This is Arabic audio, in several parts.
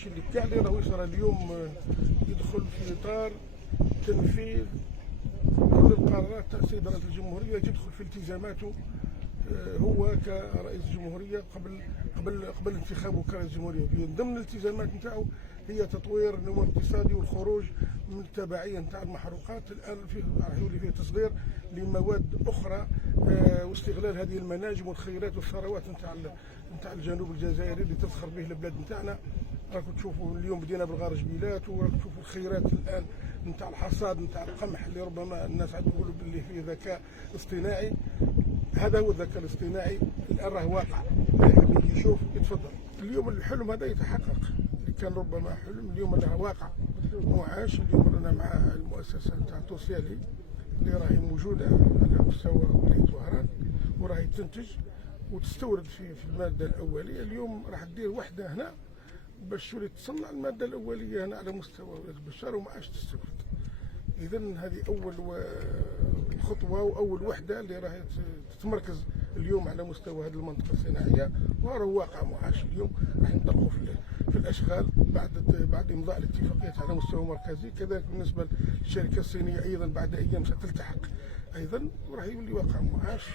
الشيء اللي كاع اللي راهو يصرى اليوم يدخل في اطار تنفيذ كل القرارات تاع السيد رئيس الجمهوريه، يدخل في التزاماته هو كرئيس الجمهوريه قبل انتخابه كرئيس الجمهوريه. من ضمن الالتزامات نتاعو هي تطوير النمو الاقتصادي والخروج من التبعيه نتاع المحروقات. الان راح يولي فيه تصدير لمواد اخرى واستغلال هذه المناجم والخيرات والثروات نتاع الجنوب الجزائري اللي تزخر به البلاد نتاعنا. راكم تشوفوا اليوم بدينا بالغارجبيلات، وراكم تشوفوا الخيرات الان نتاع الحصاد نتاع القمح اللي ربما الناس عاد يقولوا باللي فيه ذكاء اصطناعي. هذا هو الذكاء الاصطناعي الان راه واقع، اللي حاب يشوف يتفضل. اليوم الحلم هذا يتحقق، اللي كان ربما حلم اليوم راه واقع وعاش. اليوم رانا مع المؤسسه نتاع توسيالي اللي راهي موجوده على مستوى ولايه وهران، وراهي تنتج وتستورد في الماده الاوليه. اليوم راح دير وحده هنا باش تولي تصنع الماده الاوليه هنا على مستوى ولايه بشار وما عادش تستورد. اذا هذه اول خطوه واول وحده اللي راهي تتمركز اليوم على مستوى هذه المنطقه الصناعيه، وهذا واقع معاش. اليوم راح ننطلقوا في الاشغال بعد امضاء الاتفاقيات على مستوى مركزي. كذلك بالنسبه للشركه الصينيه ايضا بعد ايام ستلتحق ايضا، وراح يولي واقع معاش،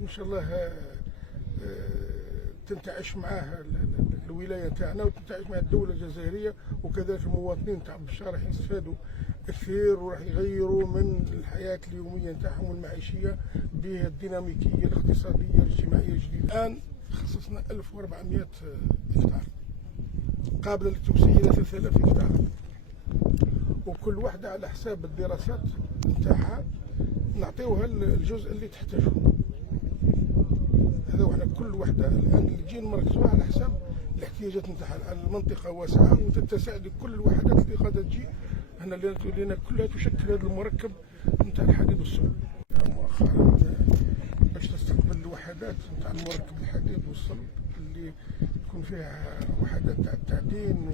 وان شاء الله تنتعش معاه الولايه نتاعنا وتنتعش مع الدوله الجزائريه، وكذلك المواطنين نتاع بشار راح يستفادوا كثير وراح يغيروا من الحياه اليوميه نتاعهم والمعيشيه بالديناميكيه الاقتصاديه الاجتماعيه الجديده. الان خصصنا 1400 هكتار قابله للتوسيع الى 3000 هكتار، وكل وحده على حساب الدراسات نتاعها نعطيوها الجزء اللي تحتاجه. هذا وحنا كل وحده الان اللي تجي نمركزوها على حساب الاحتياجات نتاعها. المنطقه واسعه وتتسع لكل الوحدات اللي غادا تجي هنا، لان كلها تشكل هذا المركب نتاع الحديد والصلب. مؤخرا باش تستقبل الوحدات نتاع المركب الحديد والصلب اللي يكون فيها وحدات تاع التعدين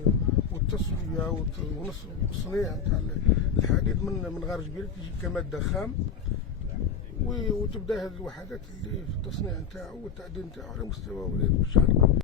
والتصفيه والتصنيع نتاع الحديد من غارجبيلات تجي كماده خام، وتبدا هذه الوحدات اللي في التصنيع نتاعو والتعدين نتاعو على مستوى ولايه بشار.